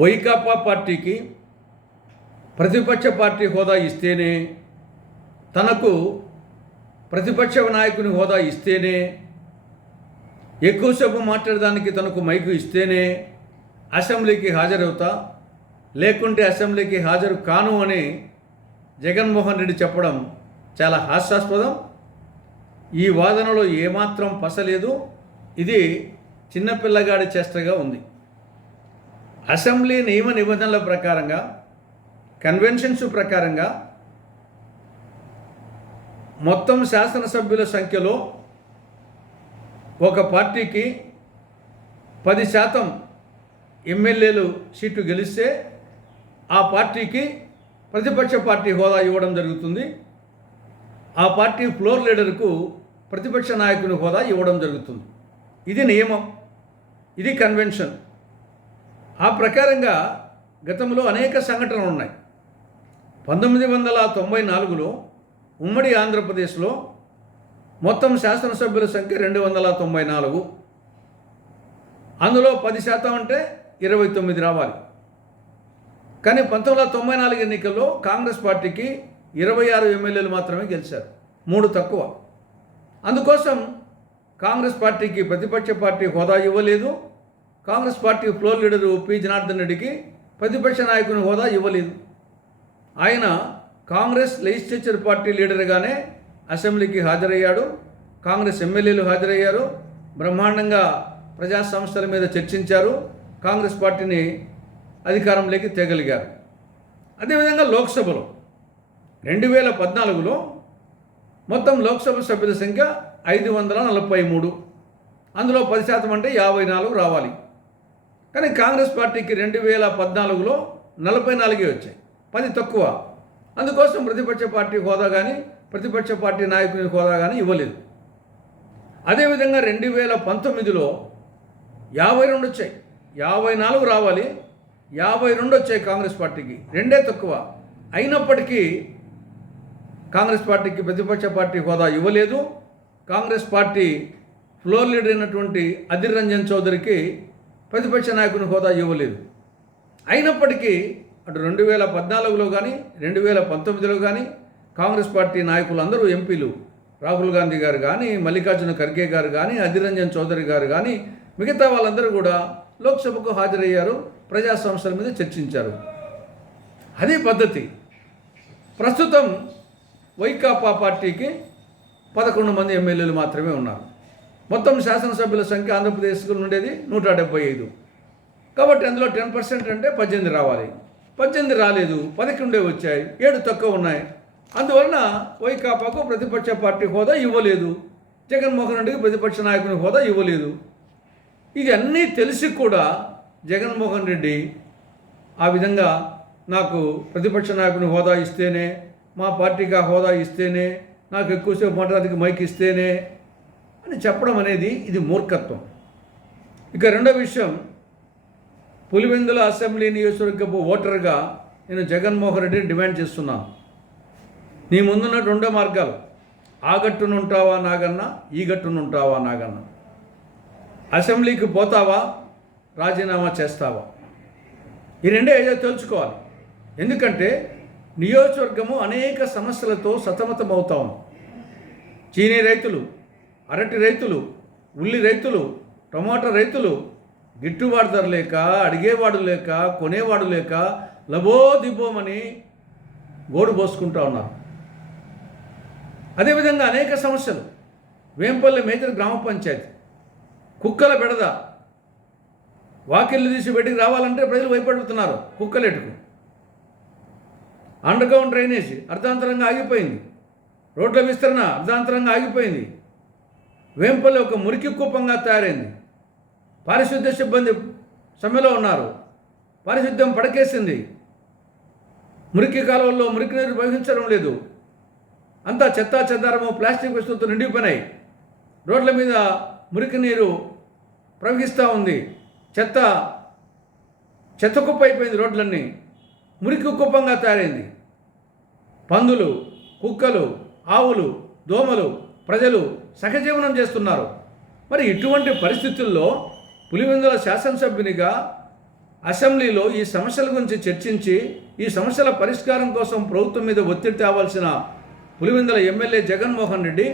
వైకాపా పార్టీకి ప్రతిపక్ష పార్టీ హోదా ఇస్తేనే తనకు ప్రతిపక్ష నాయకుని హోదా ఇస్తేనే ఎక్కువసేపు మాట్లాడడానికి తనకు మైకు ఇస్తేనే అసెంబ్లీకి హాజరవుతా లేకుంటే అసెంబ్లీకి హాజరు కాను అని జగన్మోహన్ రెడ్డి చెప్పడం చాలా హాస్యాస్పదం. ఈ వాదనలో ఏమాత్రం పసలేదు. ఇది చిన్నపిల్లగాడి చేష్టగా ఉంది. అసెంబ్లీ నియమ నిబంధనల ప్రకారంగా కన్వెన్షన్స్ ప్రకారంగా మొత్తం శాసనసభ్యుల సంఖ్యలో ఒక పార్టీకి పది శాతం ఎమ్మెల్యేలు సీటు గెలిస్తే ఆ పార్టీకి ప్రతిపక్ష పార్టీ హోదా ఇవ్వడం జరుగుతుంది. ఆ పార్టీ ఫ్లోర్ లీడర్కు ప్రతిపక్ష నాయకుని హోదా ఇవ్వడం జరుగుతుంది. ఇది నియమం. ఇది కన్వెన్షన్. ఆ ప్రకారంగా గతంలో అనేక సంఘటనలు ఉన్నాయి. పంతొమ్మిది వందల తొంభై నాలుగులో ఉమ్మడి ఆంధ్రప్రదేశ్లో మొత్తం శాసనసభ్యుల సంఖ్య రెండు వందల తొంభై నాలుగు. అందులో పది శాతం అంటే ఇరవై తొమ్మిది రావాలి. కానీ పంతొమ్మిది వందల తొంభై నాలుగు ఎన్నికల్లో కాంగ్రెస్ పార్టీకి ఇరవై ఆరు ఎమ్మెల్యేలు మాత్రమే గెలిచారు. మూడు తక్కువ. అందుకోసం కాంగ్రెస్ పార్టీకి ప్రతిపక్ష పార్టీ హోదా ఇవ్వలేదు. Congress party floor leader P. Janardhan రెడ్డికి ప్రతిపక్ష నాయకుని హోదా ఇవ్వలేదు. ఆయన కాంగ్రెస్ లెజిస్లేచర్ పార్టీ లీడర్గానే అసెంబ్లీకి హాజరయ్యాడు. కాంగ్రెస్ ఎమ్మెల్యేలు హాజరయ్యారు. బ్రహ్మాండంగా ప్రజా సంస్థల మీద చర్చించారు. కాంగ్రెస్ పార్టీని అధికారంలోకి తేగలిగారు. అదేవిధంగా లోక్సభలో రెండు వేల పద్నాలుగులో మొత్తం లోక్సభ సభ్యుల సంఖ్య ఐదు వందల నలభై మూడు. అందులో పది శాతం అంటే యాభై నాలుగు రావాలి. కానీ కాంగ్రెస్ పార్టీకి రెండు వేల పద్నాలుగులో నలభై నాలుగే వచ్చాయి. పది తక్కువ. అందుకోసం ప్రతిపక్ష పార్టీ హోదా కానీ ప్రతిపక్ష పార్టీ నాయకుని హోదా కానీ ఇవ్వలేదు. అదేవిధంగా రెండు వేల పంతొమ్మిదిలో యాభై రెండు వచ్చాయి. యాభై నాలుగు రావాలి. యాభై రెండు వచ్చాయి కాంగ్రెస్ పార్టీకి. రెండే తక్కువ. అయినప్పటికీ కాంగ్రెస్ పార్టీకి ప్రతిపక్ష పార్టీ హోదా ఇవ్వలేదు. కాంగ్రెస్ పార్టీ ఫ్లోర్ లీడర్ అయినటువంటి అధిర్ రంజన్ చౌదరికి ప్రతిపక్ష నాయకుని హోదా ఇవ్వలేదు. అయినప్పటికీ అటు రెండు వేల పద్నాలుగులో కానీ రెండు వేల పంతొమ్మిదిలో కానీ కాంగ్రెస్ పార్టీ నాయకులందరూ ఎంపీలు రాహుల్ గాంధీ గారు కానీ మల్లికార్జున ఖర్గే గారు కానీ అధిరంజన్ చౌదరి గారు కానీ మిగతా వాళ్ళందరూ కూడా లోక్సభకు హాజరయ్యారు ప్రజా సంస్థల మీద చర్చించారు. అదే పద్ధతి. ప్రస్తుతం వైకాపా పార్టీకి పదకొండు మంది ఎమ్మెల్యేలు మాత్రమే ఉన్నారు. మొత్తం శాసనసభ్యుల సంఖ్య ఆంధ్రప్రదేశ్లో ఉండేది నూట డెబ్బై ఐదు. కాబట్టి అందులో టెన్ పర్సెంట్ అంటే పద్దెనిమిది రావాలి. పద్దెనిమిది రాలేదు పదకొండే వచ్చాయి ఏడు తక్కువ ఉన్నాయి. అందువలన వైకాపాకు ప్రతిపక్ష పార్టీ హోదా ఇవ్వలేదు. జగన్మోహన్ రెడ్డికి ప్రతిపక్ష నాయకుని హోదా ఇవ్వలేదు. ఇది అన్నీ తెలిసి కూడా జగన్మోహన్ రెడ్డి ఆ విధంగా నాకు ప్రతిపక్ష నాయకుని హోదా ఇస్తేనే మా పార్టీకి ఆ హోదా ఇస్తేనే నాకు ఎక్కువసేపు మాట్లాడడానికి మైక్ ఇస్తేనే అని చెప్పడం అనేది ఇది మూర్ఖత్వం. ఇక రెండో విషయం పులివెందుల అసెంబ్లీ నియోజకవర్గపు ఓటర్గా నేను జగన్మోహన్ రెడ్డిని డిమాండ్ చేస్తున్నాను నీ ముందున్న రెండో మార్గాలు. ఆ గట్టునుంటావా నాగన్నా ఈ గట్టునుంటావా నాగన్న? అసెంబ్లీకి పోతావా రాజీనామా చేస్తావా? ఈ రెండే ఏదో తెలుసుకోవాలి ఎందుకంటే నియోజకవర్గము అనేక సమస్యలతో సతమతమవుతా ఉంది. చీనీ రైతులు అరటి రైతులు ఉల్లి రైతులు టమాటా రైతులు గిట్టుబాటు ధర లేక అడిగేవాడు లేక కొనేవాడు లేక లబో దిబ్బోమని గోడు పోసుకుంటా ఉన్నారు. అదేవిధంగా అనేక సమస్యలు. వేంపల్లి మేజర్ గ్రామ పంచాయతీ. కుక్కల బెడద. వాకిళ్ళు తీసి బయటికి రావాలంటే ప్రజలు భయపడుతున్నారు కుక్కలెటుకు. అండర్గ్రౌండ్ డ్రైనేజ్ అర్ధాంతరంగా ఆగిపోయింది. రోడ్ల విస్తరణ అర్ధాంతరంగా ఆగిపోయింది. వేంపల్లి ఒక మురికి కూపంగా తయారైంది. పారిశుద్ధ్య సిబ్బంది సమ్మెలో ఉన్నారు. పారిశుద్ధ్యం పడకేసింది. మురికి కాలువల్లో మురికి నీరు ప్రవహించడం లేదు. అంతా చెత్తా చెదారము ప్లాస్టిక్ వస్తువులతో నిండిపోయినాయి. రోడ్ల మీద మురికి నీరు ప్రవహిస్తూ ఉంది. చెత్త చెత్త కుప్ప అయిపోయింది రోడ్లన్నీ. మురికి కుప్పంగా తయారైంది. పందులు కుక్కలు ఆవులు దోమలు ప్రజలు సహజీవనం చేస్తున్నారు. మరి ఇటువంటి పరిస్థితుల్లో పులివెందుల శాసనసభ్యునిగా అసెంబ్లీలో ఈ సమస్యల గురించి చర్చించి ఈ సమస్యల పరిష్కారం కోసం ప్రభుత్వం మీద ఒత్తిడి తేవాల్సిన పులివెందుల ఎమ్మెల్యే జగన్మోహన్ రెడ్డి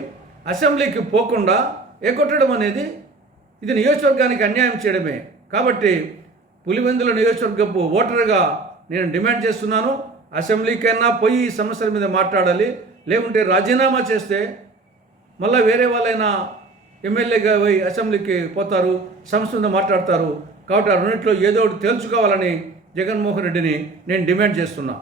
అసెంబ్లీకి పోకుండా ఎగొట్టడం అనేది ఇది నియోజకవర్గానికి అన్యాయం చేయడమే. కాబట్టి పులివెందుల నియోజకవర్గపు ఓటర్గా నేను డిమాండ్ చేస్తున్నాను. అసెంబ్లీకైనా పోయి ఈ సమస్యల మీద మాట్లాడాలి. లేకుంటే రాజీనామా చేస్తే మళ్ళీ వేరే వాళ్ళైనా ఎమ్మెల్యేగా పోయి అసెంబ్లీకి పోతారు సంస్థ మాట్లాడతారు. కాబట్టి ఆ రెండింటిలో ఏదో ఒకటి తెలుసుకోవాలని జగన్మోహన్ రెడ్డిని నేను డిమాండ్ చేస్తున్నా.